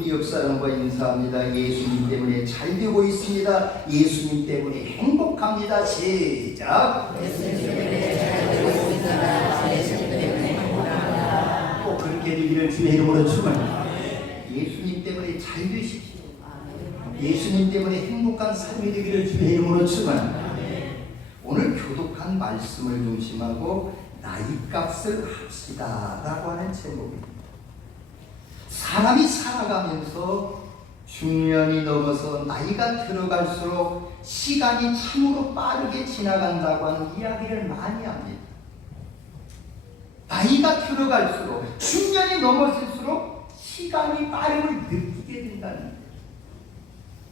우리 옆사람과 인사합니다. 예수님 때문에 잘 되고 있습니다. 예수님 때문에 행복합니다. 시작. 예수님 때문에 잘 되고 있습니다. 예수님 때문에 행복합니다. 꼭 그렇게 되기를 주의 이름으로 축원합니다. 예수님 때문에 잘 되십시오. 예수님 때문에 행복한 삶이 되기를 주의 이름으로 축원합니다. 오늘 교독한 말씀을 중심하고 나이값을 합시다 라고 하는 제목입니다. 사람이 살아가면서 중년이 넘어서 나이가 들어갈수록 시간이 참으로 빠르게 지나간다고 하는 이야기를 많이 합니다. 나이가 들어갈수록 중년이 넘어질수록 시간이 빠름을 느끼게 된다는 거예요.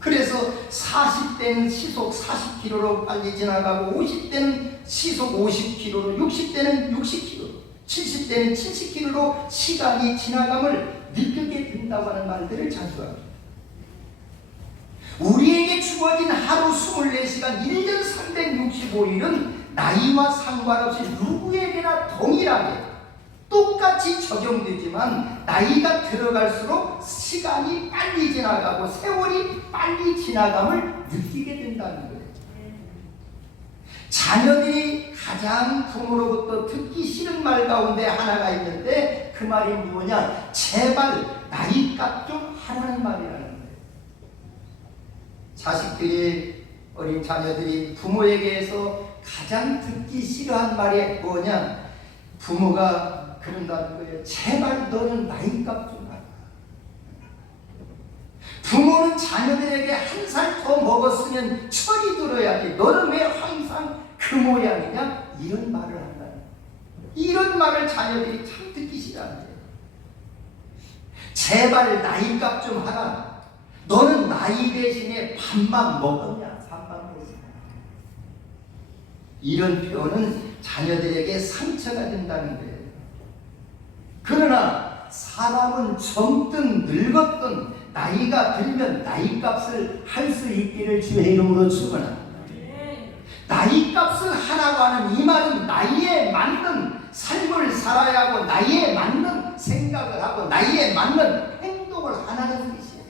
그래서 40대는 시속 40km로 빨리 지나가고 50대는 시속 50km로 60대는 60km 70대는 70km로 시간이 지나감을 느끼게 된다고 하는 말들을 자주 합니다. 우리에게 주어진 하루 24시간 1년 365일은 나이와 상관없이 누구에게나 동일하게 똑같이 적용되지만 나이가 들어갈수록 시간이 빨리 지나가고 세월이 빨리 지나감을 느끼게 된다는 거예요. 자녀들이 가장 부모로부터 듣기 싫은 말 가운데 하나가 있는데 그 말이 뭐냐? 제발 나이값 좀 하라는 말이라는 거예요. 자식들이, 어린 자녀들이 부모에게서 가장 듣기 싫어한 말이 뭐냐? 부모가 그런다는 거예요. 제발 너는 나이값 좀 하라. 부모는 자녀들에게 한 살 더 먹었으면 철이 들어야지. 너는 왜 항상 그 모양이냐? 이런 말을 한다는 거예요. 이런 말을 자녀들이 참 듣기 싫어한대요. 제발 나이값 좀 하라. 너는 나이 대신에 밥만 먹었냐? 밥만 먹었냐? 이런 표현은 자녀들에게 상처가 된다는 거예요. 그러나 사람은 젊든 늙었든 나이가 들면 나이값을 할 수 있기를 주의 이름으로 축원합니다. 나이값을 하라고 하는 이 말은 나이에 맞는 삶을 살아야 하고 나이에 맞는 생각을 하고 나이에 맞는 행동을 하라는 뜻이에요.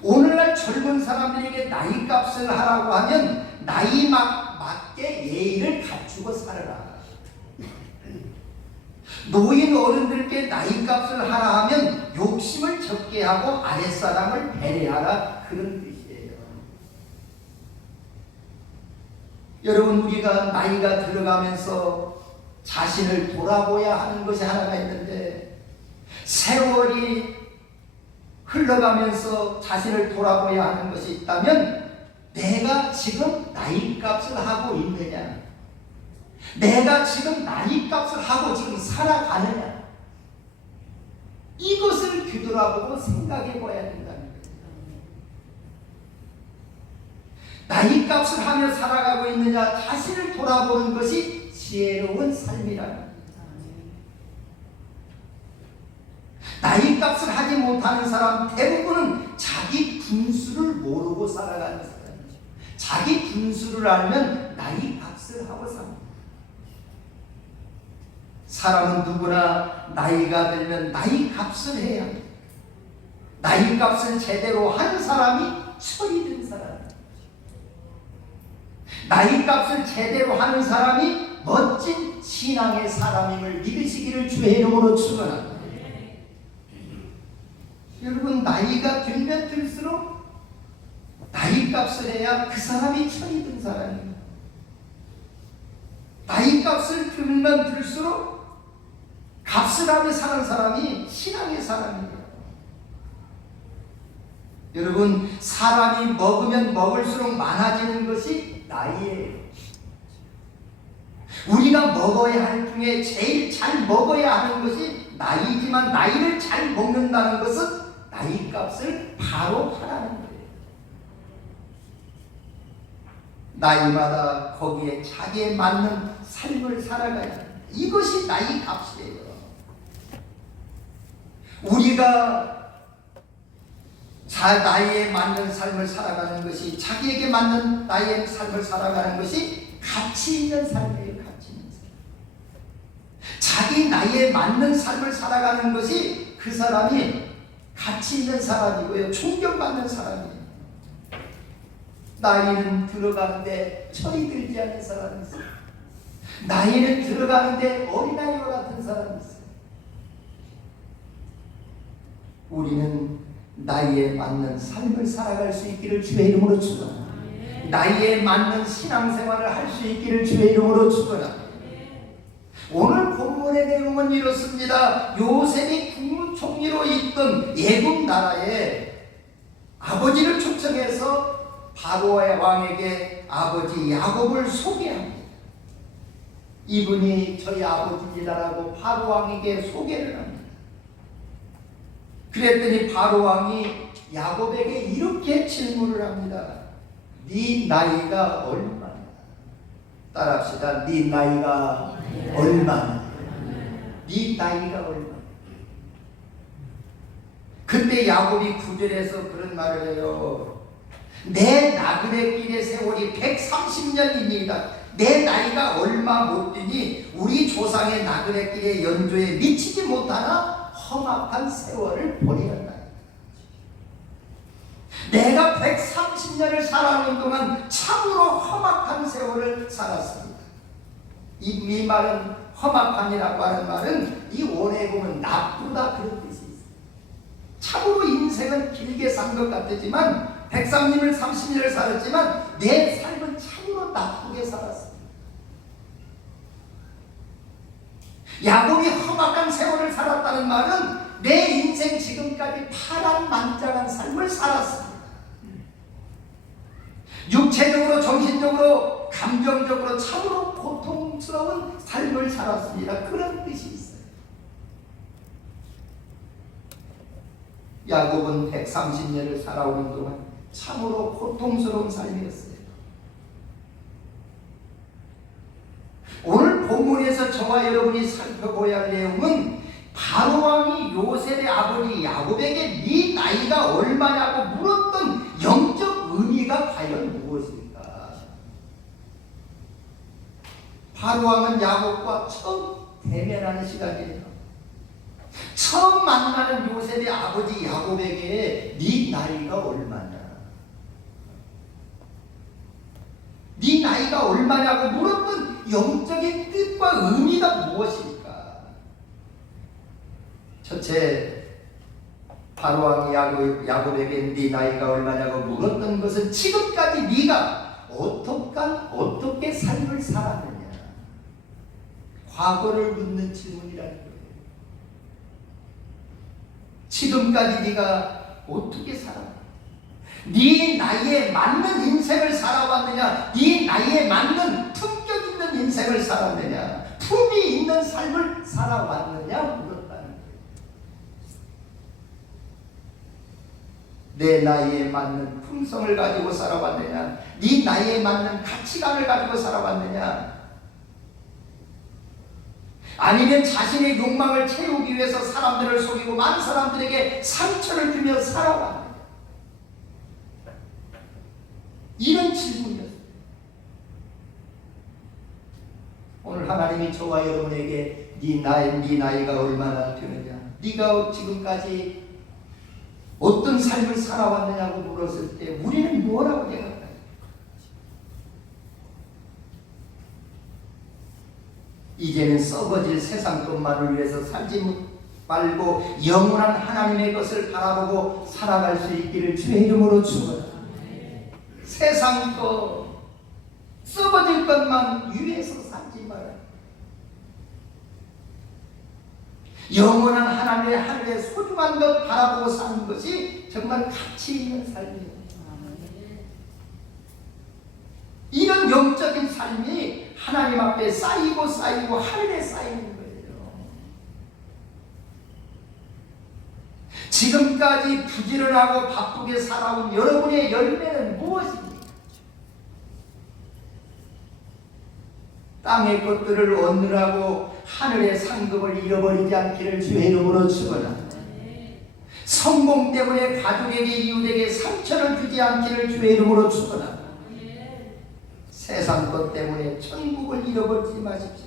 오늘날 젊은 사람들에게 나이값을 하라고 하면 나이 맞게 예의를 갖추고 살아라. 노인 어른들께 나이값을 하라 하면 욕심을 적게 하고 아랫사람을 배려하라, 그런 뜻이에요. 여러분, 우리가 나이가 들어가면서 자신을 돌아보야 하는 것이 하나가 있는데, 세월이 흘러가면서 자신을 돌아보야 하는 것이 있다면 내가 지금 나이값을 하고 있느냐, 내가 지금 나이값을 하고 지금 살아가느냐, 이것을 뒤돌아보고 생각해 봐야 된다는 거예요. 나이값을 하며 살아가고 있느냐, 자신을 돌아보는 것이 지혜로운 삶이라는 거예요. 나이값을 하지 못하는 사람 대부분은 자기 분수를 모르고 살아가는 사람이죠. 자기 분수를 알면 나이값을 하고 삽니다. 사람은 누구나 나이가 들면 나이값을 해야 합니다. 나이값을 제대로 한 사람이 철이 든 사람입니다. 나이값을 제대로 하는 사람이 멋진 신앙의 사람임을 믿으시기를 주의 이름으로 축원합니다. 여러분, 나이가 들면 들수록 나이값을 해야 그 사람이 철이 든 사람입니다. 나이값을 들면 들수록 값을 하며 사는 사람이 신앙의 사람이에요. 여러분, 사람이 먹으면 먹을수록 많아지는 것이 나이예요. 우리가 먹어야 할 중에 제일 잘 먹어야 하는 것이 나이지만 나이를 잘 먹는다는 것은 나이값을 바로 하라는 거예요. 나이마다 거기에 자기에 맞는 삶을 살아가야 합니다. 이것이 나이값이에요. 우리가 나이에 맞는 삶을 살아가는 것이, 자기에게 맞는 나이의 삶을 살아가는 것이 가치 있는 삶이에요. 가치 있는 삶. 자기 나이에 맞는 삶을 살아가는 것이 그 사람이 가치 있는 사람이고요. 존경받는 사람이에요. 나이는 들어가는데 철이 들지 않는 사람이 있어요. 나이는 들어가는데 어린아이와 같은 사람이 있어요. 우리는 나이에 맞는 삶을 살아갈 수 있기를 주의 이름으로 축원합니다. 나이에 맞는 신앙생활을 할 수 있기를 주의 이름으로 축원합니다. 오늘 본문의 내용은 이렇습니다. 요셉이 국무총리로 있던 애굽 나라에 아버지를 초청해서 바로의 왕에게 아버지 야곱을 소개합니다. 이분이 저희 아버지입니다라고 바로 왕에게 소개를 합니다. 그랬더니 바로 왕이 야곱에게 이렇게 질문을 합니다. 네 나이가 얼마냐? 따라합시다. 네 나이가 얼마냐? 네 나이가 얼마냐? 그때 야곱이 9절에서 그런 말을 해요. 내 나그네 길의 세월이 130년입니다. 내 나이가 얼마 못 되니 우리 조상의 나그네 길의 연조에 미치지 못하나 험악한 세월을 보내야 한다. 내가 130년을 살아오는 동안 참으로 험악한 세월을 살았습니다. 이 말은 험악한이라고 하는 말은 이 원어에 보면 나쁘다 그런 뜻이 있어요. 참으로 인생은 길게 산 것 같지만 130년을 살았지만 내 삶은 참으로 나쁘게 살았습니다. 야곱이 험악한 세월을 살았다는 말은 내 인생 지금까지 파란만장한 삶을 살았습니다. 육체적으로, 정신적으로, 감정적으로 참으로 고통스러운 삶을 살았습니다. 그런 뜻이 있어요. 야곱은 130년을 살아오는 동안 참으로 고통스러운 삶이었어요. 오늘 본문에서 저와 여러분이 살펴보아야 할 내용은 바로 왕이 요셉의 아버지 야곱에게 네 나이가 얼마냐고 물었던 영적 의미가 과연 무엇일까? 바로 왕은 야곱과 처음 대면하는 시간이에요. 처음 만나는 요셉의 아버지 야곱에게 네 나이가 얼마냐? 네 나이가 얼마냐고 물었던 영적인 뜻과 의미가 무엇일까? 첫째, 바로왕이 야곱에게 네 나이가 얼마냐고 물었던 것은 지금까지 네가 어떻게 삶을 살았느냐, 과거를 묻는 질문이라는 거예요. 지금까지 네가 어떻게 살았느냐, 네 나이에 맞는 인생을 살아왔느냐, 네 나이에 맞는 품격 있는 인생을 살았느냐, 품이 있는 삶을 살아왔느냐 물었다는 거예요. 내 나이에 맞는 품성을 가지고 살아왔느냐, 네 나이에 맞는 가치관을 가지고 살아왔느냐, 아니면 자신의 욕망을 채우기 위해서 사람들을 속이고 많은 사람들에게 상처를 주며 살아왔느냐, 이런 질문이었어요. 오늘 하나님이 저와 여러분에게 네 나이가 얼마나 되느냐, 네가 지금까지 어떤 삶을 살아왔느냐고 물었을 때 우리는 뭐라고 대답할까요? 이제는 썩어질 세상 것만을 위해서 살지 말고 영원한 하나님의 것을 바라보고 살아갈 수 있기를 주의 이름으로 축원합니다. 세상 것, 썩어질 것만 위해서 살지 말아요. 영원한 하나님의 하늘의 소중한 것 바라보고 사는 것이 정말 가치 있는 삶이에요. 이런 영적인 삶이 하나님 앞에 쌓이고 하늘에 쌓이는 거예요. 지금까지 부지런하고 바쁘게 살아온 여러분의 열매는 무엇입니까? 땅의 것들을 얻느라고 하늘의 상급을 잃어버리지 않기를 주의 이름으로 축원합니다. 성공 때문에 가족에게 이웃에게 상처를 주지 않기를 주의 이름으로 축원합니다. 세상 것 때문에 천국을 잃어버리지 마십시오.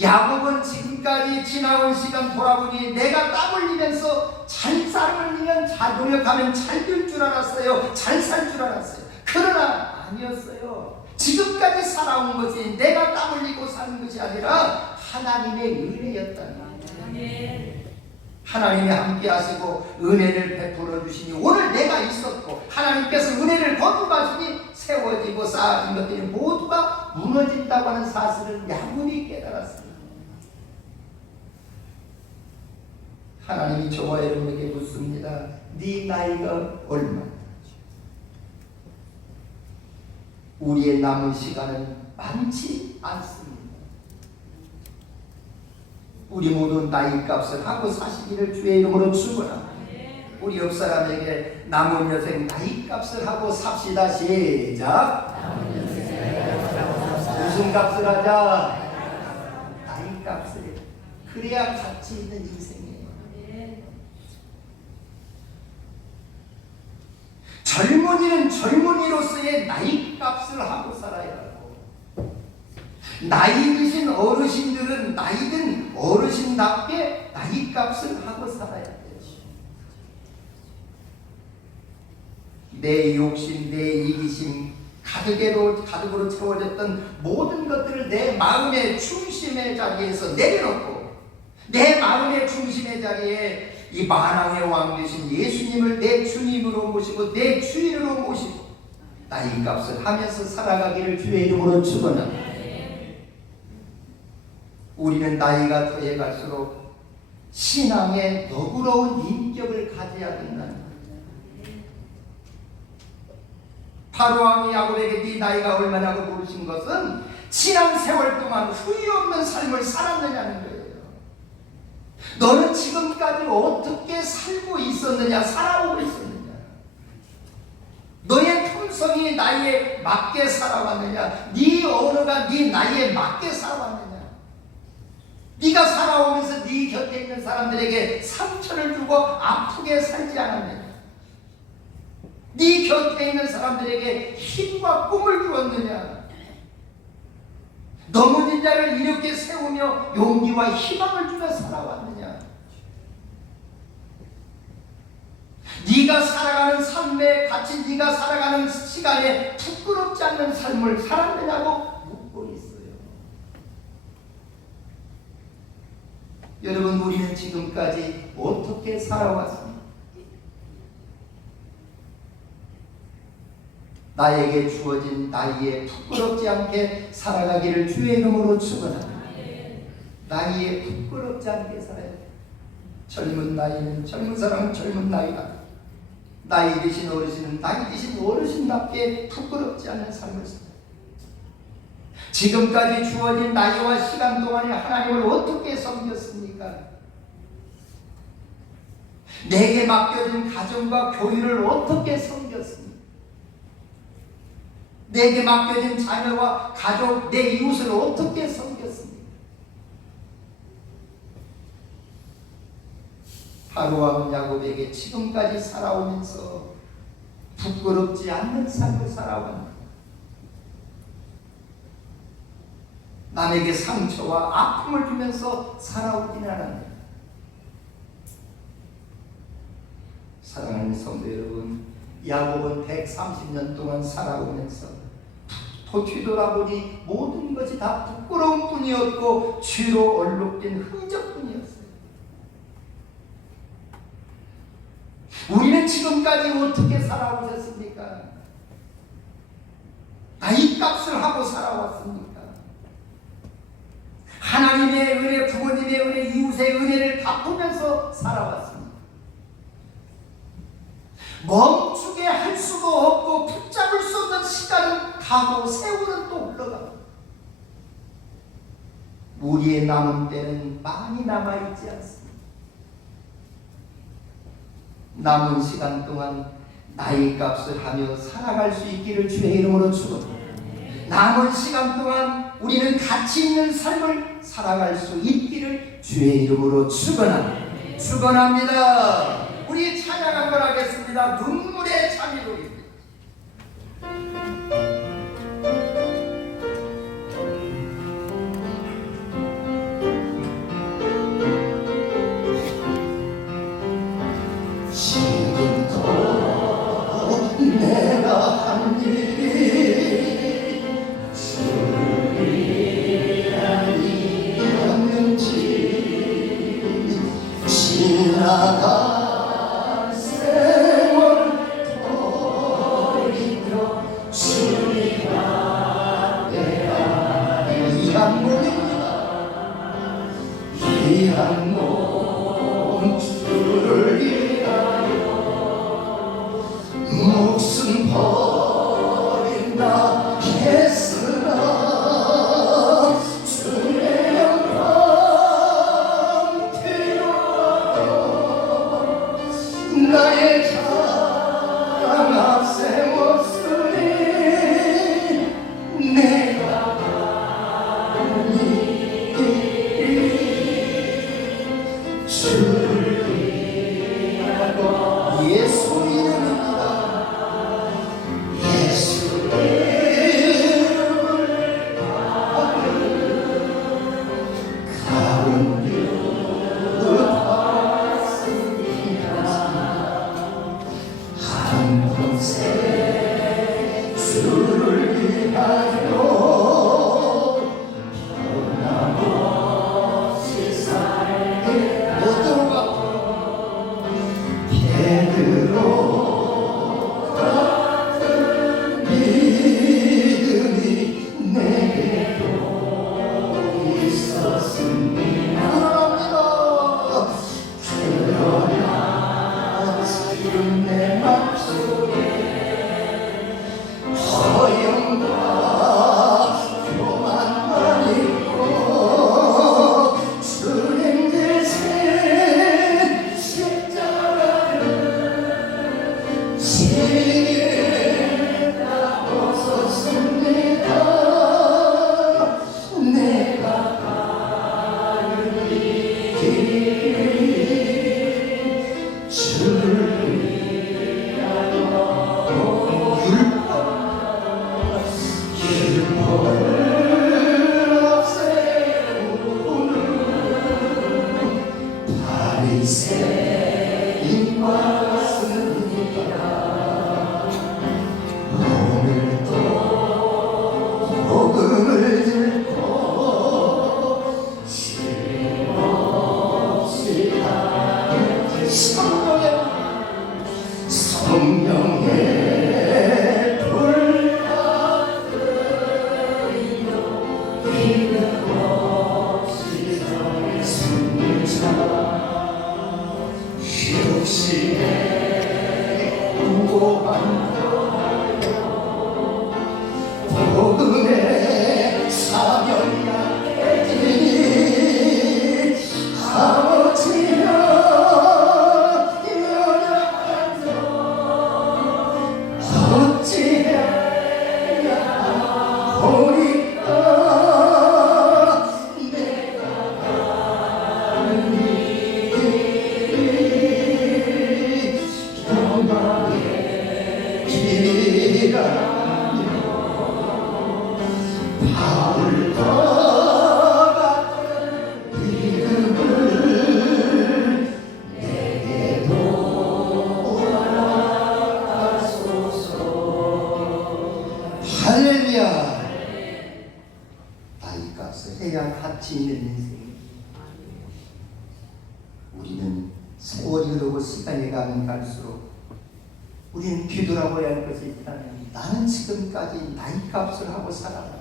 야곱은 지금까지 지나온 시간 돌아보니 내가 땀 흘리면서 잘 흘리면 잘 노력하면 잘 될 줄 알았어요. 잘 살 줄 알았어요. 그러나 아니었어요. 지금까지 살아온 것이 내가 땀 흘리고 사는 것이 아니라 하나님의 은혜였다는 거예요. 하나님이 함께 하시고 은혜를 베풀어 주시니 오늘 내가 있었고 하나님께서 은혜를 거두가시니 세워지고 쌓아진 것들이 모두가 무너진다고 하는 사실을 야곱이 깨달았습니다. 하나님이 저와 여러분에게 묻습니다. 네 나이가 얼마나? 우리의 남은 시간은 많지 않습니다. 우리 모두 나이 값을 하고 사시기를 주의 이름으로 축원합니다. 우리 옆 사람에게 남은 여생 나이 값을 하고 삽시다. 시작. 무슨 값을 하자? 나이 값을. 그래야 가치 있는 인생이에요. 젊은이는 젊은이로서의 나이 값을 하고 살아야 하고, 나이 드신 어르신들은 나이 든 어르신답게 나이 값을 하고 살아야 돼요. 내 욕심, 내 이기심, 가득으로 채워졌던 모든 것들을 내 마음의 중심의 자리에서 내려놓고 내 마음의 중심의 자리에 이 만왕의 왕 되신 예수님을 내 주님으로 모시고 내 주인으로 모시고 나이 값을 하면서 살아가기를 주의 이름으로 축원합니다. 우리는 나이가 더해 갈수록 신앙의 너그러운 인격을 가져야 된다는 거예요. 바로왕이 야곱에게 네 나이가 얼마냐고 물으신 것은 지난 세월 동안 후회 없는 삶을 살았느냐는 거예요. 너는 지금까지 어떻게 살고 있었느냐, 살아오고 있었느냐, 너의 품성이 나이에 맞게 살아왔느냐, 네 언어가 네 나이에 맞게 살아왔느냐, 네가 살아오면서 네 곁에 있는 사람들에게 상처를 주고 아프게 살지 않았느냐, 네 곁에 있는 사람들에게 힘과 꿈을 주었느냐, 넘어진 자를 이렇게 세우며 용기와 희망을 주며 살아왔느냐, 네가 살아가는 삶의 가치, 네가 살아가는 시간에 부끄럽지 않는 삶을 살았느냐고 묻고 있어요. 여러분, 우리는 지금까지 어떻게 살아왔습니까? 나에게 주어진 나이에 부끄럽지 않게 살아가기를 주의 이름으로 축원합니다. 나이에 부끄럽지 않게 살아야 돼. 젊은 나이는 젊은 사람은 젊은 나이다. 나이 드신 어르신은 나이 드신 어르신답게 부끄럽지 않는 삶을 살아야 돼. 지금까지 주어진 나이와 시간 동안에 하나님을 어떻게 섬겼습니까? 내게 맡겨진 가정과 교회를 어떻게 섬겼습니까? 내게 맡겨진 자녀와 가족, 내 이웃을 어떻게 섬겼습니까? 바로왕은 야곱에게 지금까지 살아오면서 부끄럽지 않는 삶을 살아왔는데 남에게 상처와 아픔을 주면서 살아오진 않았는데. 사랑하는 성도 여러분, 야곱은 130년 동안 살아오면서 뒤돌아보니 모든 것이 다 부끄러운 뿐이었고 죄로 얼룩진 흔적뿐이었어요. 우리는 지금까지 어떻게 살아오셨습니까? 나이값을 하고 살아왔습니까? 하나님의 은혜, 부모님의 은혜, 이웃의 은혜를 갚으면서 살아왔습니다. 멈추게 할 수도 없고 붙잡을 수 없는 시간은 가고 세월은 또 흘러가고 우리의 남은 때는 많이 남아있지 않습니다. 남은 시간 동안 나이 값을 하며 살아갈 수 있기를 주의 이름으로 축원합니다. 남은 시간 동안 우리는 가치 있는 삶을 살아갈 수 있기를 주의 이름으로 축원합니다. 축원합니다. 우리 찬양 한번 하겠습니다. 눈물의 참이로입니다. 지나간 세월 돌이켜 주님 앞에 이 항목입니다. 이 항목 주를 위하여 목숨 버린다 했으나 주의 영광 필요하여 나의 자랑 앞세웠으니 내가 가는 이 주를 위하여 예수 이름입니다. 예수 이름을 가운 듯 한평생 주를 위하여 변함없이 살게 베드로가 베드로 같은 믿음이 내게도 있었습니다. 그러나 지금 내 맘속에 허영과 교만만 있고 주님 대신 십자가를 지겠다 없었습니다. 내가 가는 이 길 주를 위하여 율법을 없애우는 바리새인과 같습니다. 오늘도 복음을 들고 쉼없이 가는 성령의 불 받들이며 믿음 없이 숨차 육신의 구고한다하여 복음의 사명이 약해지니 아버지여 연약한 자 어찌해야 하오리까. 내가 가는 이 길이 평강의 길이라며 바울과 같은 믿음을 내게도 허락하소서. 할렐루야. 나이값을 해야 가치 있는 인생. 우리는 세월이 흐르고 시간이 가면 갈수록 우리는 뒤돌아봐야 할 것이 있다면 나는 지금까지 나이값을 하고 살아갑니다.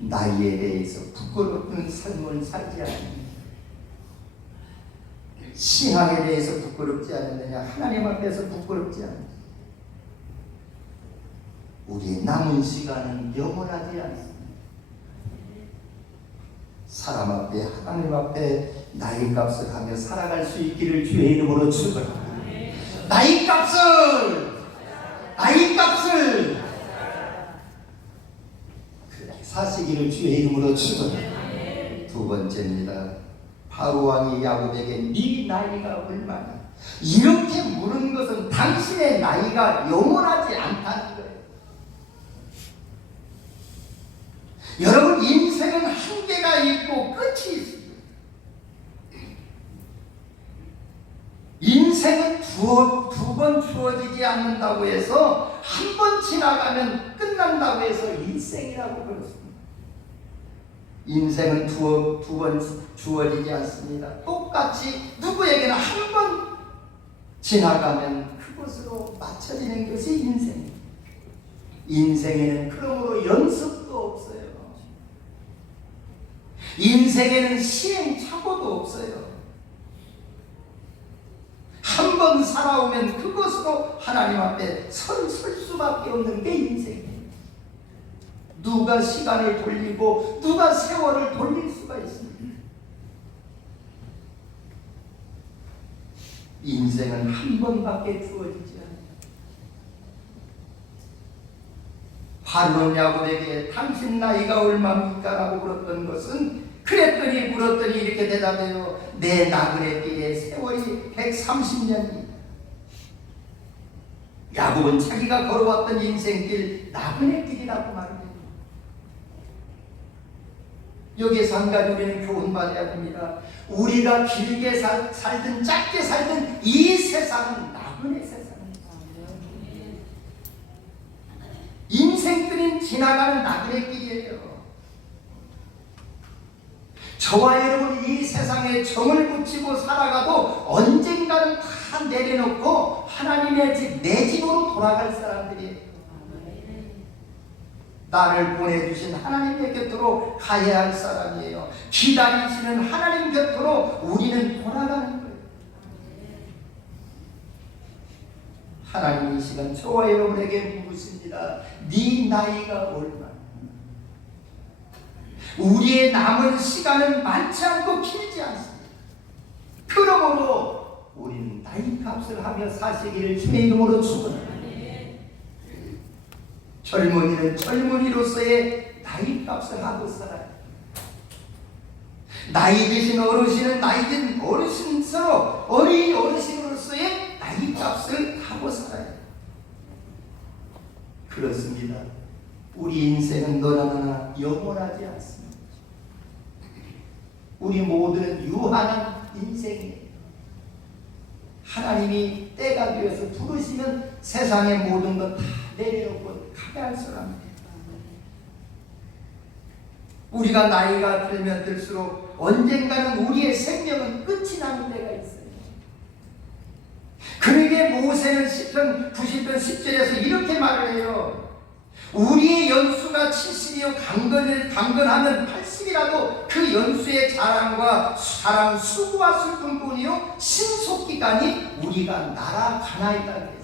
나이에 대해서 부끄러운 삶을 살지 않습니다. 신앙에 대해서 부끄럽지 않느냐, 하나님 앞에서 부끄럽지 않느냐. 우리의 남은 시간은 영원하지 않습니다. 사람 앞에, 하나님 앞에 나이값을 하며 살아갈 수 있기를 주의 이름으로 축원합니다. 나이값을 그렇게 사시기를 주의 이름으로 축원합니다. 두 번째입니다. 바로 왕이 야곱에게 네 나이가 얼마냐? 이렇게 물은 것은 당신의 나이가 영원하지 않다는 거예요. 여러분, 인생은 한계가 있고 끝이 있습니다. 인생은 두 번 주어지지 않는다고 해서 한 번 지나가면 끝난다고 해서 일생이라고 그렇습니다. 인생은 두 번 주어지지 않습니다. 똑같이 누구에게나 한 번 지나가면 그것으로 맞춰지는 것이 인생입니다. 인생에는 그러므로 연습도 없어요. 인생에는 시행착오도 없어요. 한 번 살아오면 그것으로 하나님 앞에 설 수밖에 없는 게 인생이에요. 누가 시간을 돌리고 누가 세월을 돌릴 수가 있습니까? 인생은 한 번밖에 주어지지 않아요. 바로는 야곱에게 당신 나이가 얼마입니까? 라고 물었던 것은 물었더니 이렇게 대답해요. 내 나그네 길의 세월이 130년이다. 야곱은 자기가 걸어왔던 인생길 나그네 길이라고 말합니다. 여기에서 한 가지 우리는 교훈받아야 됩니다. 우리가 길게 살든 짧게 살든 이 세상은 나그네 세상입니다. 인생길은 지나가는 나그네 길이에요. 저와 여러분 이 세상에 정을 붙이고 살아가도 언젠가는 다 내려놓고 하나님의 집, 내 집으로 돌아갈 사람들이에요. 나를 보내주신 하나님의 곁으로 가야 할 사람이에요. 기다리시는 하나님 곁으로 우리는 돌아가는 거예요. 하나님 이 시간 저와 여러분에게 묻습니다. 네 나이가 얼마나? 우리의 남은 시간은 많지 않고 길지 않습니다. 그러므로 우리는 나이값을 하며 사시기를 주의 이름으로 축원합니다. 젊은이는 젊은이로서의 나이값을 하고 살아요. 나이 드신 어르신은 나이 든 어르신으로 어린 어르신으로서의 나이값을 하고 살아요. 그렇습니다. 우리 인생은 너나 나나 영원하지 않습니다. 우리 모두는 유한한 인생이에요. 하나님이 때가 되어서 부르시면 세상의 모든 것 다 내려놓고 가게 할 사람입니다. 우리가 나이가 들면 들수록 언젠가는 우리의 생명은 끝이 나는 때가 있어요. 그러게 모세는 시편 90편 10절에서 이렇게 말을 해요. 우리의 연수가 70이요 강건하면 80이라도 그 연수의 자랑과 사랑 수고와 슬픔뿐이요 신속기간이 우리가 날아가나이다 그랬어요.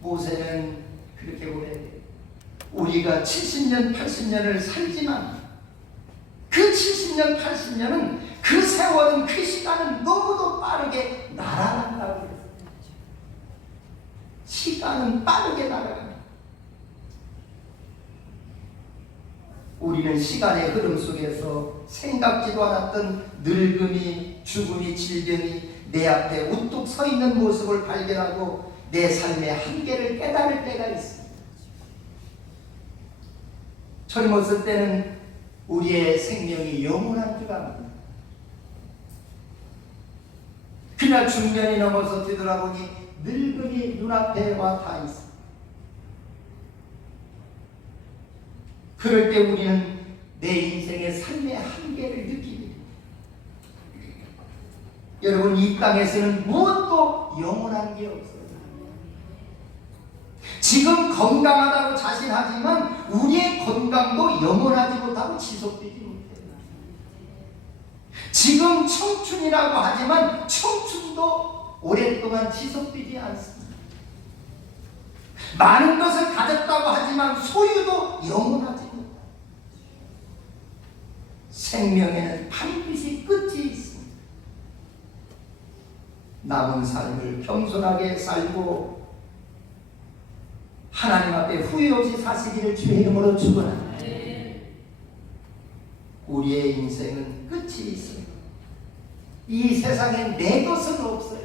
모세는 그렇게 보내 우리가 70년 80년을 살지만 그 70년 80년은 그 세월은 그 시간은 너무도 빠르게 날아간다고 그랬어요. 시간은 빠르게 날아간다. 우리는 시간의 흐름 속에서 생각지도 않았던 늙음이, 죽음이, 질병이 내 앞에 우뚝 서 있는 모습을 발견하고 내 삶의 한계를 깨달을 때가 있습니다. 젊었을 때는 우리의 생명이 영원한 줄 압니다. 그냥 중년이 넘어서 뒤돌아보니 늙음이 눈앞에 와 닿아 있습니다. 그럴 때 우리는 내 인생의 삶의 한계를 느낍니다. 여러분 이 땅에서는 무엇도 영원한 게 없어요. 지금 건강하다고 자신하지만 우리의 건강도 영원하지 못하고 지속되지 못해요. 지금 청춘이라고 하지만 청춘도 오랫동안 지속되지 않습니다. 많은 것을 가졌다고 하지만 소유도 영원하지 못해요. 생명에는 반드시 끝이 있습니다. 남은 삶을 겸손하게 살고 하나님 앞에 후회 없이 사시기를 주의 이름으로 축원합니다. 우리의 인생은 끝이 있어요. 이 세상에 내 것은 없어요.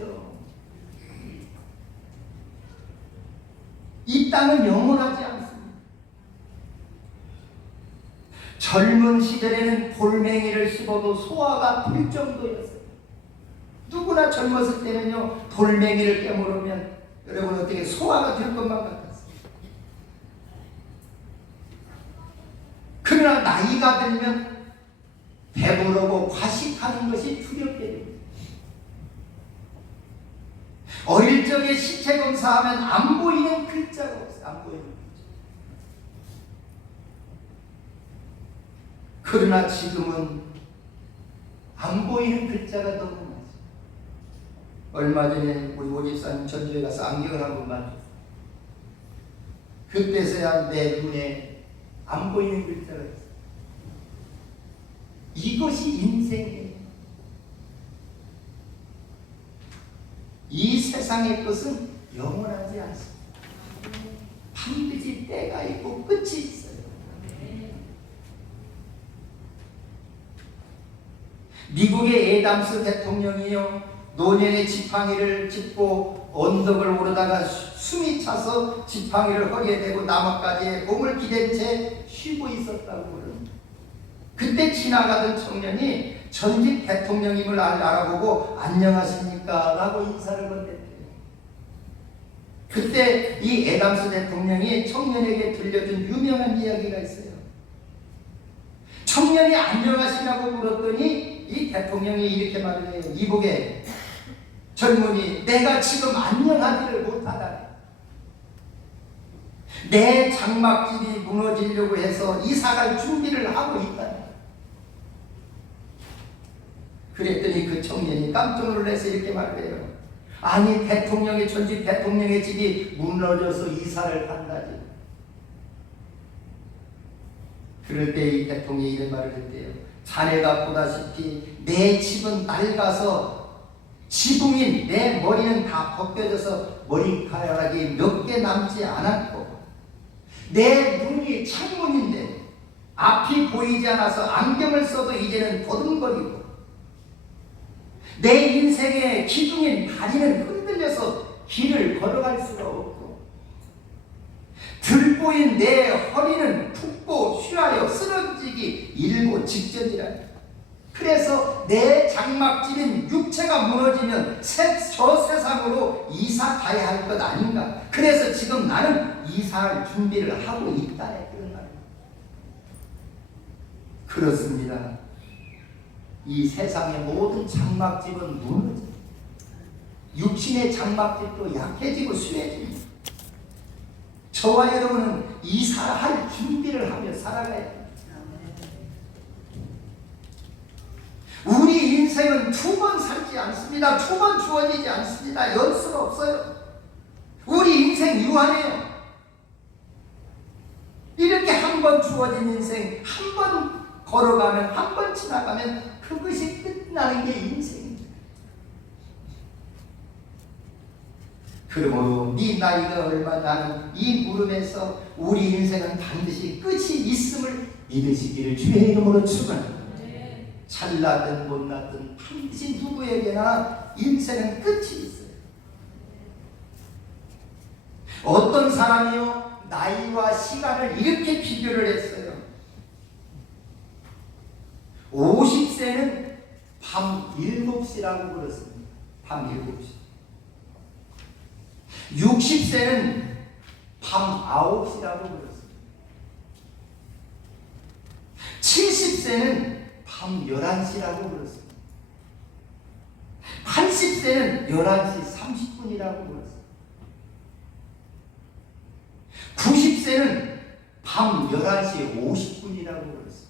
이 땅은 영원하지 않습니다. 젊은 시절에는 돌멩이를 씹어도 소화가 될 정도였어요. 누구나 젊었을 때는요 돌멩이를 깨물으면 여러분 어떻게 소화가 될 것만 같았어요. 그러나 나이가 들면 배부르고 과식하는 것이 두렵게 됩니다. 어릴 적에 시체 검사하면 안 보이는 글자가 없어요. 안 보이는 글자. 그러나 지금은 안 보이는 글자가 너무 많아요. 얼마 전에 우리 오집사님 전주에 가서 안경을 한번 만졌어요. 그때서야 내 눈에 안 보이는 글자가 있어요. 이것이 인생이에요. 이 세상의 것은 영원하지 않습니다. 반드시 때가 있고 끝이 있어요. 미국의 애담스 대통령이요, 노년에 지팡이를 짚고 언덕을 오르다가 숨이 차서 지팡이를 허리에 대고 나뭇가지에 몸을 기댄 채 쉬고 있었다고 그럽니다. 그때 지나가던 청년이 전직 대통령임을 알아보고 안녕하십니까? 라고 인사를 건넸대요. 그때 이 애담스 대통령이 청년에게 들려준 유명한 이야기가 있어요. 청년이 안녕하시냐고 물었더니 이 대통령이 이렇게 말을 해요. 이보게 젊은이, 내가 지금 안녕하지를 못하다. 내 장막집이 무너지려고 해서 이사갈 준비를 하고 있다. 그랬더니 그 청년이 깜짝 놀라서 이렇게 말을 해요. 아니, 대통령의 전직 대통령의 집이 무너져서 이사를 한다지. 그럴 때 이 대통령이 이런 말을 했대요. 자네가 보다시피 내 집은 낡아서 지붕인 내 머리는 다 벗겨져서 머리카락이 몇 개 남지 않았고, 내 눈이 창문인데 앞이 보이지 않아서 안경을 써도 이제는 더듬거리고, 내 인생의 기둥인 다리는 흔들려서 길을 걸어갈 수가 없고, 들보인 내 허리는 붓고 쉬하여 쓰러지기 일보 직전이라. 그래서 내 장막집인 육체가 무너지면 저 세상으로 이사 가야 할 것 아닌가. 그래서 지금 나는 이사할 준비를 하고 있다. 그런 말입니다. 그렇습니다. 이 세상의 모든 장막집은 무너져요. 육신의 장막집도 약해지고 수해집니다. 저와 여러분은 이사할 준비를 하며 살아가야 합니다. 우리 인생은 두 번 살지 않습니다. 두 번 주어지지 않습니다. 연수가 없어요. 우리 인생 유한해요. 이렇게 한 번 주어진 인생, 한 번 걸어가면, 한 번 지나가면 그것이 끝나는 게 인생입니다. 그러므로 네 나이가 얼마 나는 이 물음에서 우리 인생은 반드시 끝이 있음을 믿으시기를 주의 이름으로 축원합니다. 잘나든 못나든 반드시 누구에게나 인생은 끝이 있어요. 어떤 사람이요, 나이와 시간을 이렇게 비교를 했어요. 50세는 밤 7시라고 그랬습니다. 밤 7시. 60세는 밤 9시라고 그랬습니다. 70세는 밤 11시라고 그랬습니다. 80세는 11시 30분이라고 그랬습니다. 90세는 밤 11시 50분이라고 그랬습니다.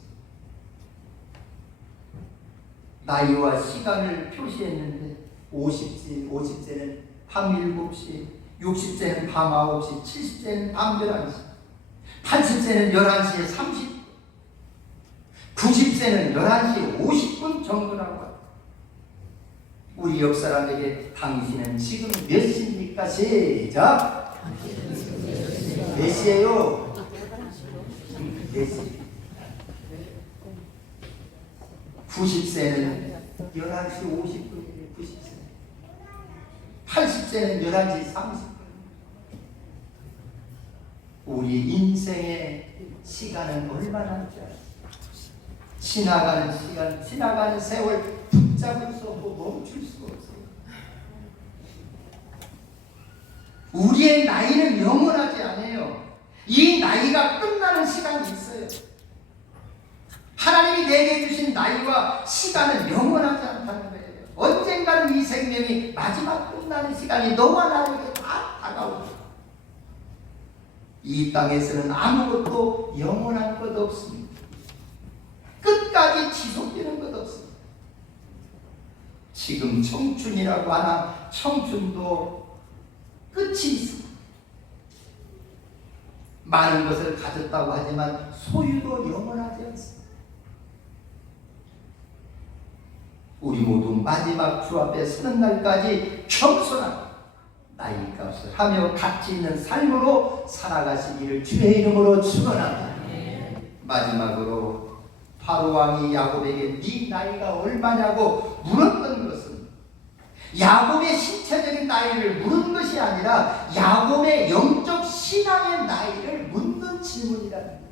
나이와 시간을 표시했는데 50세는 밤 7시, 60세는 밤 9시, 70세는 밤 11시, 80세는 11시에 30분, 90세는 11시 50분 정도라고 합니다. 우리 옆 사람에게 당신은 지금 몇 시입니까? 시작! 몇 시예요? 몇 시? 90세는 11시 50분이에요. 90세. 80세는 11시 30분. 우리 인생의 시간은 얼마나 남지 않습니까? 지나가는 시간, 지나가는 세월 붙잡을 수 없고 멈출 수가 없어요. 우리의 나이는 영원하지 않아요. 이 나이가 끝나는 시간이 있어요. 하나님이 내게 주신 나이와 시간은 영원하지 않다는 거예요. 언젠가는 이 생명이 마지막 끝나는 시간이 너와 나에게 다 다가오고, 이 땅에서는 아무것도 영원한 것 없습니다. 끝까지 지속되는 것 없습니다. 지금 청춘이라고 하나 청춘도 끝이 있습니다. 많은 것을 가졌다고 하지만 소유도 영원하지 않습니다. 우리 모두 마지막 주 앞에 서는 날까지 겸손한 나이값을 하며 가치 있는 삶으로 살아가시기를 주의 이름으로 축원합니다. 마지막으로 바로 왕이 야곱에게 네 나이가 얼마냐고 물었던 것은 야곱의 신체적인 나이를 물은 것이 아니라 야곱의 영적 신앙의 나이를 묻는 질문이라는 거예요.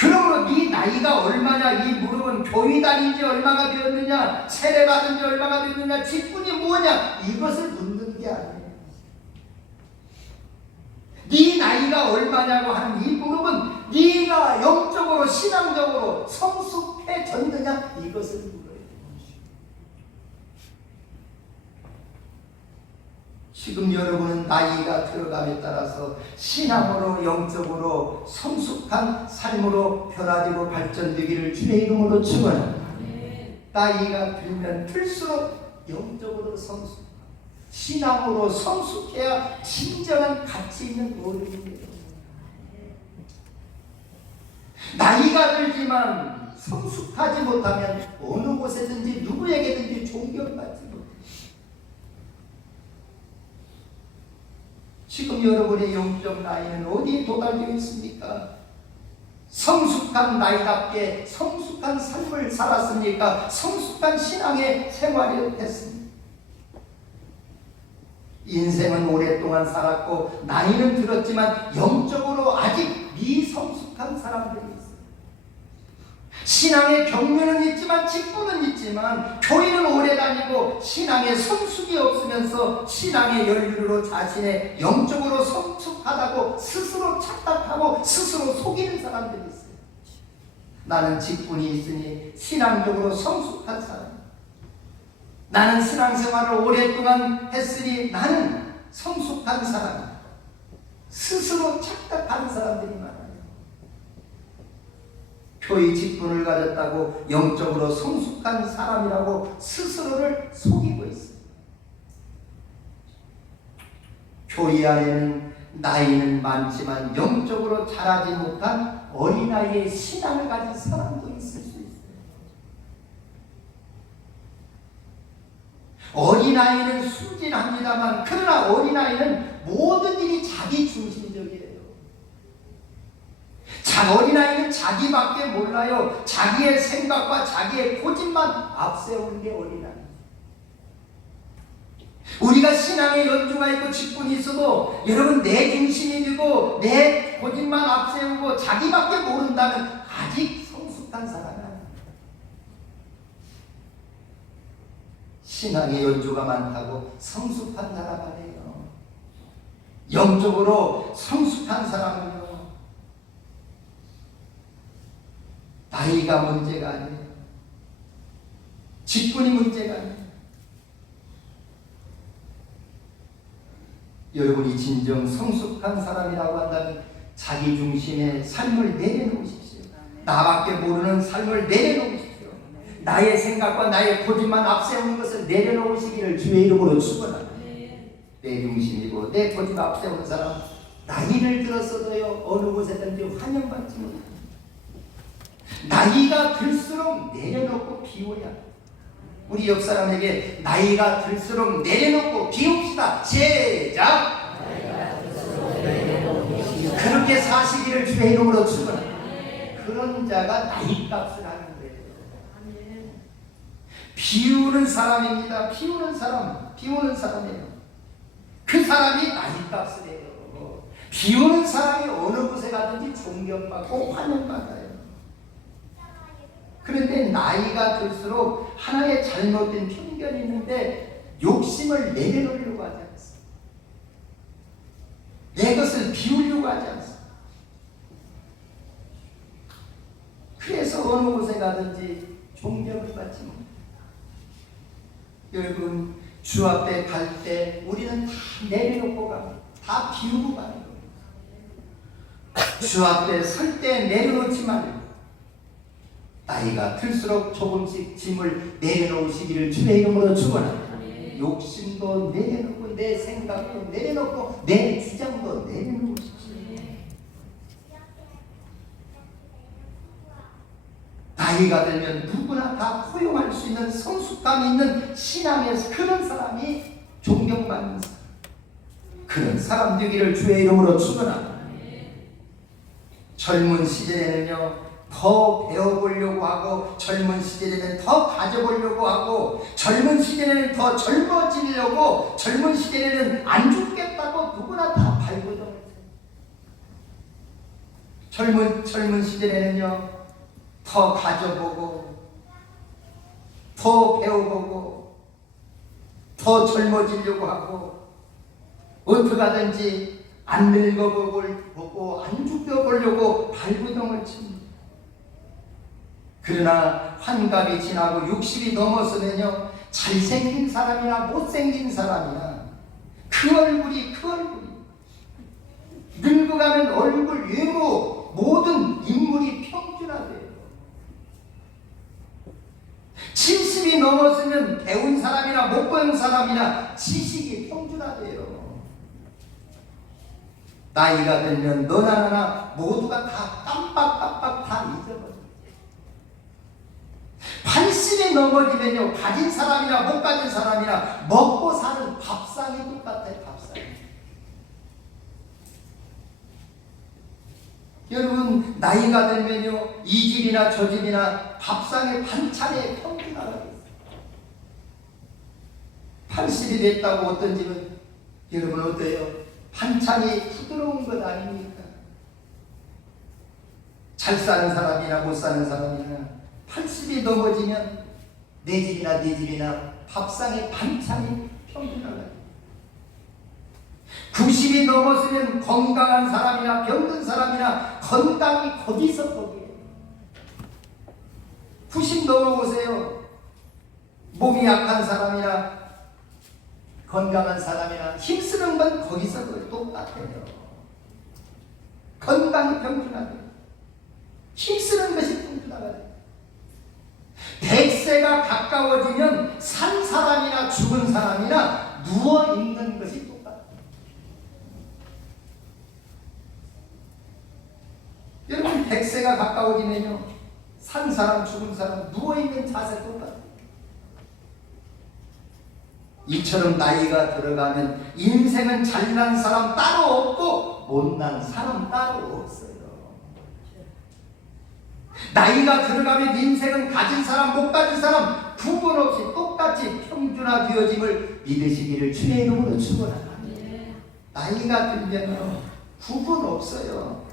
그러므로 네 나이가 얼마냐, 이 물음은 교회 다닌 지 얼마가 되었느냐, 세례 받은 지 얼마가 되었느냐, 직분이 뭐냐, 이것을 묻는 게 아니에요. 네 나이가 얼마냐고 하는 이 물음은 네가 영적으로 신앙적으로 성숙해졌느냐, 이것을 물어요. 지금 여러분은 나이가 들어감에 따라서 신앙으로 영적으로 성숙한 삶으로 변화되고 발전되기를 주의 이름으로 축원합니다. 나이가 들면 들수록 영적으로 성숙, 신앙으로 성숙해야 진정한 가치 있는 어른입니다. 나이가 들지만 성숙하지 못하면 어느 곳에든지 누구에게든지 존경받지 못합니다. 지금 여러분의 영적 나이는 어디에 도달되어 있습니까? 성숙한 나이답게 성숙한 삶을 살았습니까? 성숙한 신앙의 생활을 했습니다. 인생은 오랫동안 살았고 나이는 들었지만 영적으로 아직 미성숙한 사람들이 있어요. 신앙의 경륜은 있지만 직분은 있지만 교회는 오래 다니고 신앙의 성숙이 없으면서 신앙의 연륜으로 자신의 영적으로 성숙하다고 스스로 착각하고 스스로 속이는 사람들이 있어요. 나는 직분이 있으니 신앙적으로 성숙한 사람, 나는 신앙생활을 오랫동안 했으니 나는 성숙한 사람, 스스로 착각하는 사람들이 많아요. 교회 직분을 가졌다고 영적으로 성숙한 사람이라고 스스로를 속이고 있습니다. 교회 안에는 나이는 많지만 영적으로 자라지 못한 어린아이의 신앙을 가진 사람도 있을 수 있어요. 어린아이는 순진합니다만 그러나 어린아이는 모든 일이 자기 중심적이에요. 어린아이는 자기밖에 몰라요. 자기의 생각과 자기의 고집만 앞세우는 게 어린아이. 우리가 신앙에 연주가 있고 직분이 있어도 여러분 내 중심이 되고 내 고집만 앞세우고 자기밖에 모른다면 아직 성숙한 사람이 아닙니다. 신앙에 연주가 많다고 성숙한 사람 아니에요. 영적으로 성숙한 사람은요, 나이가 문제가 아니에요. 직분이 문제가 아니에요. 여러분이 진정 성숙한 사람이라고 한다면 자기 중심의 삶을 내려놓으십시오. 나밖에 모르는 삶을 내려놓으십시오. 나의 생각과 나의 고집만 앞세우는 것을 내려놓으시기를 주의 이름으로 축원합니다. 내 중심이고 내 고집 앞세우는 사람, 나이를 들었어도요 어느 곳에든지 환영받지 못합니다. 나이가 들수록 내려놓고 비워야, 우리 옆 사람에게 나이가 들수록 내려놓고 비웁시다. 시작! 그렇게 사시기를 주의 이름으로 축원합니다. 그런 자가 나이값을 하는 거예요. 비우는 사람입니다. 비우는 사람이에요. 그 사람이 나이값을 해요. 비우는 사람이 어느 곳에 가든지 존경받고 환영받아요. 그런데 나이가 들수록 하나의 잘못된 편견이 있는데 욕심을 내려놓으려고 하지 않습니다. 내 것을 비우려고 하지 않습니다. 어느 곳에 가든지 존경을 받지 못해요. 여러분, 주 앞에 갈 때 우리는 다 내려놓고 가고 다 비우고 가는 거예요. 주 앞에 설 때 내려놓지 말고 나이가 들수록 조금씩 짐을 내려놓으시기를 주의 이름으로 축원합니다. 욕심도 내려놓고 내 생각도 내려놓고 내 주장도 내려놓으십시오. 나이가 들면 누구나 다 포용할 수 있는 성숙감 있는 신앙에서 그런 사람이 존경받는 사람, 그런 사람 되기를 주의 이름으로 축원합니다. 젊은 시절에는요 더 배워보려고 하고, 젊은 시절에는 더 가져보려고 하고, 젊은 시절에는 더 젊어지려고, 젊은 시절에는 안 죽겠다고 누구나 다 발버둥을 쳐요. 젊은 시절에는요 더 가져보고, 더 배워보고, 더 젊어지려고 하고, 어떻게 하든지 안 늙어보고 안 죽여보려고 발버둥을 칩니다. 그러나 환갑이 지나고 60이 넘어서면요 잘생긴 사람이나 못생긴 사람이나 그 얼굴이 늙어가면 얼굴, 외모, 모든 인물이 평준화돼요. 70이 넘었으면 배운 사람이나 못 배운 사람이나 지식이 평준화돼요. 나이가 들면 너나 나나 모두가 다 깜빡깜빡 다 잊어버려요. 80이 넘어지면요 가진 사람이나 못 가진 사람이나 먹고 사는 밥상이 똑같아요. 밥상이. 여러분, 나이가 들면요 이 집이나 저 집이나 밥상의 반찬에 평균화가 있어요. 80이 됐다고 어떤 집은, 여러분 어때요? 반찬이 부드러운 것 아닙니까? 잘 사는 사람이나 못 사는 사람이나 80이 넘어지면 내 집이나 네 집이나 밥상의 반찬이 평균화가 90이 넘었으면 건강한 사람이나 병든 사람이나 건강이 거기서 거기에요. 90 넘어보세요. 몸이 약한 사람이나 건강한 사람이나 힘쓰는 건 거기서 거기 똑같아요. 건강이 평균화돼요. 힘쓰는 것이 평균화돼요. 100세가 가까워지면 산 사람이나 죽은 사람이나 누워있는 것이 똑같아요. 여러분, 100세가 가까워지면요 산 사람, 죽은 사람, 누워있는 자세 똑같아요. 이처럼 나이가 들어가면 인생은 잘난 사람 따로 없고 못난 사람 따로 없어요. 나이가 들어가면 인생은 가진 사람 못 가진 사람 구분 없이 똑같이 평준화되어짐을 믿으시기를 주의 이름으로 축원합니다. 나이가 들면 구분 없어요.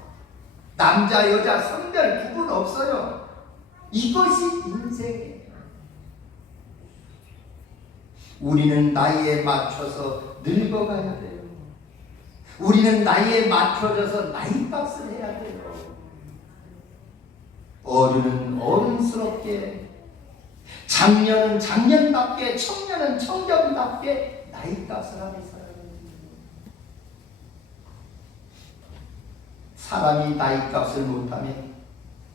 남자 여자 성별 구분 없어요. 이것이 인생이에요. 우리는 나이에 맞춰서 늙어가야 돼요. 우리는 나이에 맞춰져서 나이값을 해야 돼요. 어른은 어른스럽게, 장년은 장년답게, 청년은 청년답게 나이값을 하며 살아야 돼요. 사람이 나이값을 못하면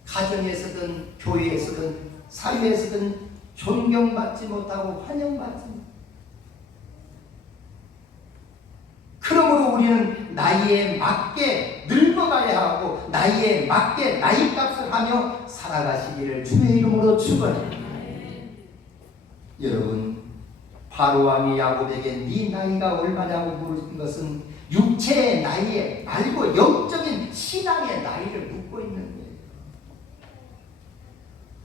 가정에서든 교회에서든 사회에서든 존경받지 못하고 환영받지 못해요. 그러므로 우리는 나이에 맞게 늙어가야 하고 나이에 맞게 나이값을 하며 살아가시기를 주의 이름으로 축원합니다. 여러분, 바로왕이 야곱에게 네 나이가 얼마냐고 물은 것은 육체의 나이에 말고 영적인 신앙의 나이를 묻고 있는 거예요.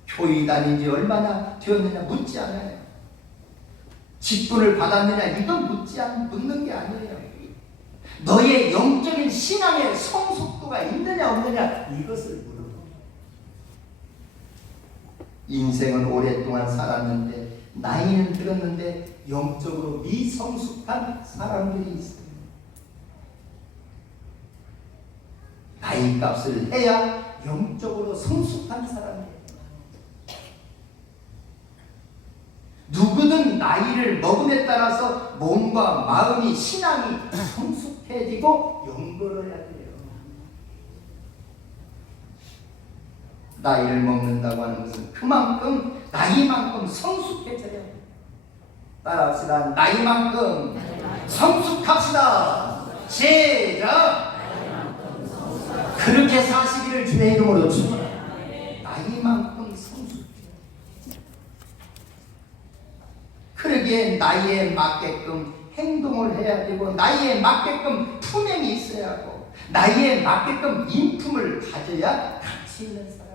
교회 다닌 지 얼마나 되었느냐 묻지 않아요. 직분을 받았느냐 이건 묻는 게 아니에요. 너의 영적인 신앙의 성숙도가 있느냐 없느냐 이것을 물어요. 인생은 오랫동안 살았는데 나이는 들었는데 영적으로 미성숙한 사람들이 있어요. 나이값을 해야 영적으로 성숙한 사람이에요. 나이를 먹음에 따라서 몸과 마음이 신앙이 성숙해지고 연결을 해야 돼요. 나이를 먹는다고 하는 것은 그만큼 나이만큼 성숙해져야 돼요. 따라합시다. 나이만큼 성숙합시다. 시작. 그렇게 사시기를 주의 이름으로 축원합니다. 나이만큼 성숙. 그러기에 나이에 맞게끔 행동을 해야 되고, 나이에 맞게끔 품행이 있어야 하고, 나이에 맞게끔 인품을 가져야 가치 있는 사람이에요.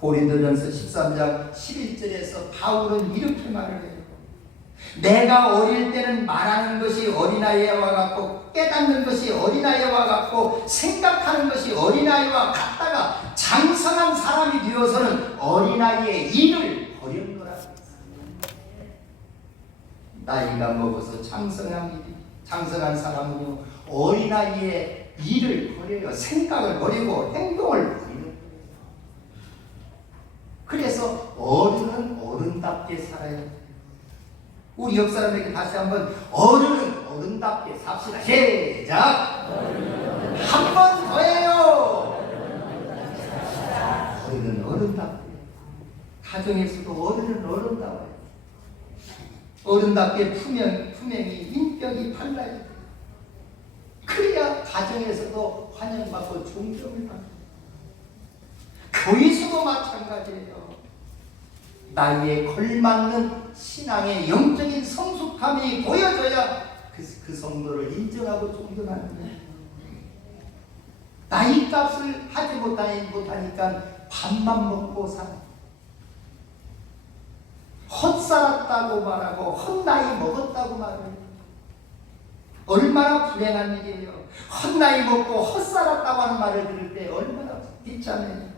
고린도전서 13장 11절에서 바울은 이렇게 말을 해요. 내가 어릴 때는 말하는 것이 어린아이와 같고, 깨닫는 것이 어린아이와 같고, 생각하는 것이 어린아이와 같다가 장성한 사람이 되어서는 어린아이의 일을 버렸노라. 나이가 먹어서 장성한 사람은요, 어린아이의 일을 버려요. 생각을 버리고 행동을 버리는 거예요. 그래서 어른은 어른답게 살아야 돼요. 우리 옆 사람에게 다시 한번 어른은 어른답게 삽시다. 시작. 한 번 더해요. 어른은 어른답게. 가정에서도 어른은 어른다워요. 어른답게 품행이 인격이 발라야 돼요. 그래야 가정에서도 환영받고 존경을 받고, 교회에서도 마찬가지예요. 나이에 걸맞는 신앙의 영적인 성숙함이 보여져야 그 성도를 인정하고 존경하는 거예요. 나이값을 하지 못하니까 밥만 먹고 살아. 헛살았다고 말하고 헛나이 먹었다고 말해요. 얼마나 불행한 일이에요. 헛나이 먹고 헛살았다고 하는 말을 들을 때 얼마나 비참해요.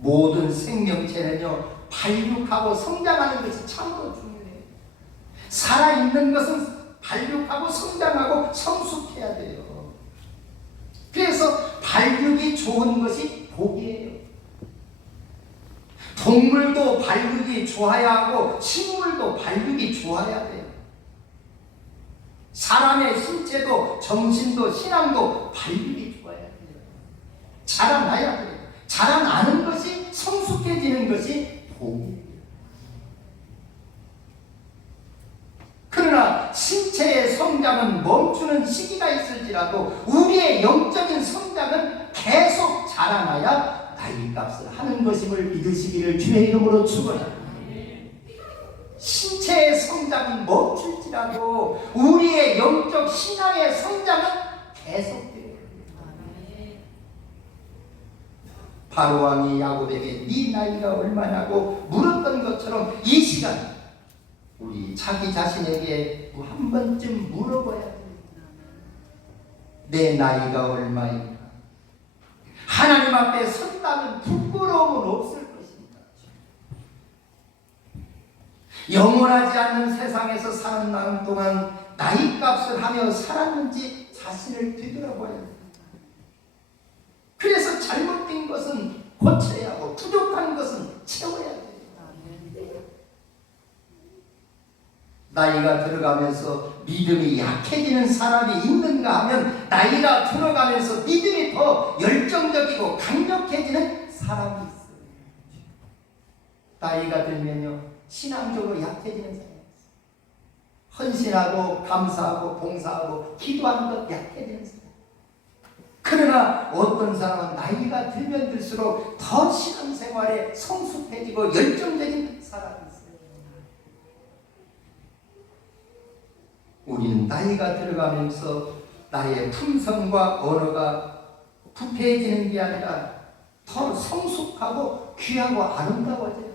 모든 생명체는요, 발육하고 성장하는 것이 참으로 중요해요. 살아있는 것은 발육하고 성장하고 성숙해야 돼요. 그래서 발육이 좋은 것이 복이에요. 동물도 발육이 좋아야 하고 식물도 발육이 좋아야 돼요. 사람의 신체도 정신도 신앙도 발육이 좋아야 돼요. 자라나야 돼요. 자라나는 것이, 성숙해지는 것이 복이에요. 그러나 신체의 성장은 멈추는 시기가 있을지라도 우리의 영적인 성장은 계속 자라나야 나이값을 하는 것임을 믿으시기를 주의 이름으로 축원합니다. 신체의 성장은 멈출지라도 우리의 영적 신앙의 성장은 계속돼요. 바로왕이 야곱에게 네 나이가 얼마냐고 물었던 것처럼 이 시간 우리 자기 자신에게 한 번쯤 물어봐야 돼요. 내 나이가 얼마인가? 하나님 앞에 선다면 부끄러움은 없을 것입니다. 영원하지 않는 세상에서 사는 날 동안 나이값을 하며 살았는지 자신을 되돌아봐야 돼요. 그래서 잘못된 것은 고쳐야 하고 부족한 것은 채워야 돼요. 나이가 들어가면서 믿음이 약해지는 사람이 있는가 하면 나이가 들어가면서 믿음이 더 열정적이고 강력해지는 사람이 있어요. 나이가 들면요, 신앙적으로 약해지는 사람이 있어요. 헌신하고 감사하고 봉사하고 기도하는 것 약해지는 사람. 그러나 어떤 사람은 나이가 들면 들수록 더 신앙생활에 성숙해지고 열정적인 사람이 있어요. 우리는 나이가 들어가면서 나의 품성과 언어가 부패해지는 게 아니라 더 성숙하고 귀하고 아름다워져요.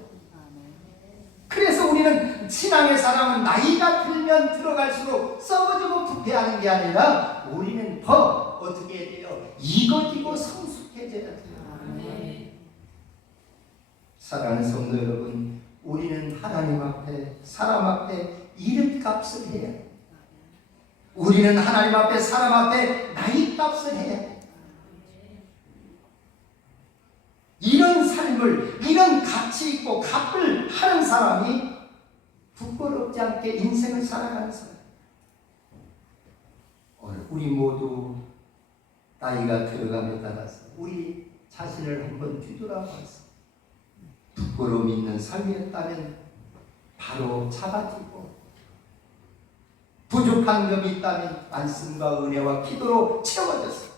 그래서 우리는 신앙의 사람은 나이가 들면 들어갈수록 썩어지고 부패하는 게 아니라 우리는 더 어떻게 해야 돼요? 익어지고 성숙해져야 돼요. 사랑하는 성도 여러분, 우리는 하나님 앞에, 사람 앞에 이름값을 해야 돼요. 우리는 하나님 앞에, 사람 앞에 나이값을 해야 돼요. 이런 삶을 가치 있고 값을 하는 사람이 부끄럽지 않게 인생을 살아가는 사람. 오늘 우리 모두 나이가 들어감에 따라서 우리 자신을 한번 뒤돌아봐서 부끄러움 있는 삶이었다면 바로 잡아주고, 부족한 점이 있다면 말씀과 은혜와 기도로 채워줘서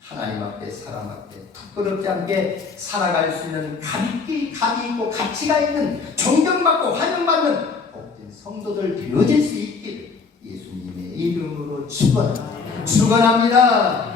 하나님 앞에 사람 앞에 부끄럽지 않게 살아갈 수 있는 값이 있고 가치가 있는 존경받고 환영받는 복된 성도들 되어질 수 있기를 예수님의 이름으로 축원합니다.